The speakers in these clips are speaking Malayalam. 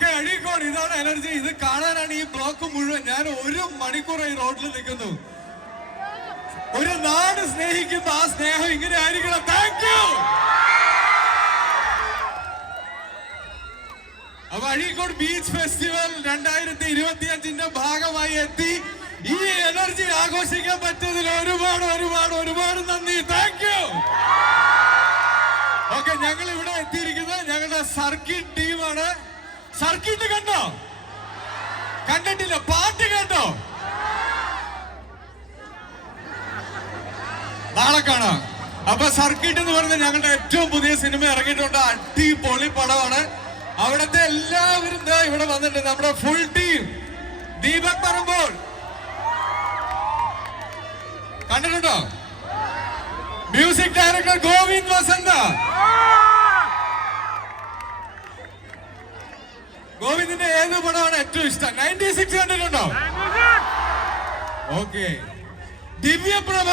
ഓക്കെ, അഴീക്കോട് ഇതാണ് എനർജി. ഇത് കാണാനാണ് ഈ ബ്ലോക്ക് മുഴുവൻ. ഞാൻ 1 മണിക്കൂർ ഈ റോഡിൽ നിൽക്കുന്നു. ഒരു നാട് സ്നേഹിക്കുമ്പോ ആ സ്നേഹം ഇങ്ങനെ ആയിരിക്കണം. Thank you. അപ്പൊ അഴീക്കോട് ബീച്ച് ഫെസ്റ്റിവൽ 2025 ഭാഗമായി എത്തി. ഈ എനർജി ആഘോഷിക്കാൻ പറ്റിയതിൽ ഒരുപാട് ഒരുപാട് ഒരുപാട് നന്ദി. Thank you. ഓക്കെ, ഞങ്ങൾ ഇവിടെ എത്തിയിരിക്കുന്നത് ഞങ്ങളുടെ സർക്കിട്ട് ടീമാണ്. സർക്കിട്ട് കണ്ടോ? കണ്ടിട്ടില്ല. പാട്ട് കേട്ടോ? നാളെ കാണാം. അപ്പൊ സർക്കിട്ട് എന്ന് പറയുന്നത് ഞങ്ങളുടെ ഏറ്റവും പുതിയ സിനിമ ഇറങ്ങിയിട്ടുണ്ട്. അടിപൊളി പടമാണ്. അവിടത്തെ എല്ലാവരും ഇവിടെ വന്നിട്ടുണ്ട്. നമ്മുടെ ഫുൾ ടീം. ദീപക് പറമ്പോൾ കണ്ടിട്ടുണ്ടോ? മ്യൂസിക് ഡയറക്ടർ ഗോവിന്ദ് വസന്ത. ഗോവിന്ദിന്റെ ഏത് പടമാണ് ഏറ്റവും ഇഷ്ടം? 96 കണ്ടിട്ടുണ്ടോ? Okay. Divyaprabha.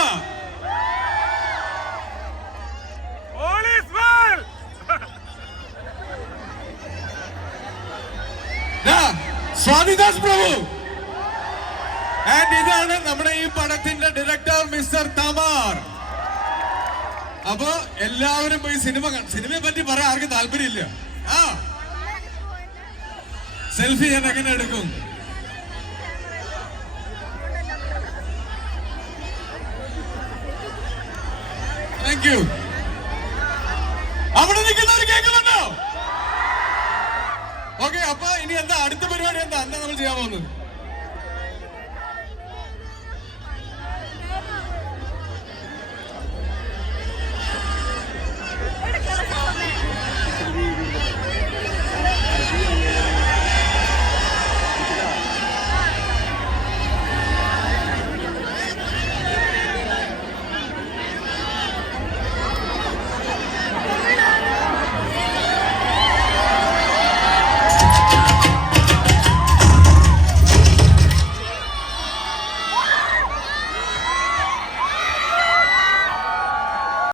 Swathidas Prabhu. And ഇതാണ് നമ്മുടെ ഈ പടത്തിന്റെ ഡയറക്ടർ മിസ്റ്റർ തമാർ. അപ്പൊ എല്ലാവരും പോയി സിനിമയെ പറ്റി പറയാൻ ആർക്കും താല്പര്യമില്ല. സെൽഫി ഞാൻ എങ്ങനെ എടുക്കും? Thank you. അവിടെ നിൽക്കുന്നവർ കേൾക്കുന്നുണ്ടോ? ഓക്കെ, അപ്പൊ ഇനി എന്താ അടുത്ത പരിപാടി? എന്താ നമ്മൾ ചെയ്യാൻ പോകുന്നത്?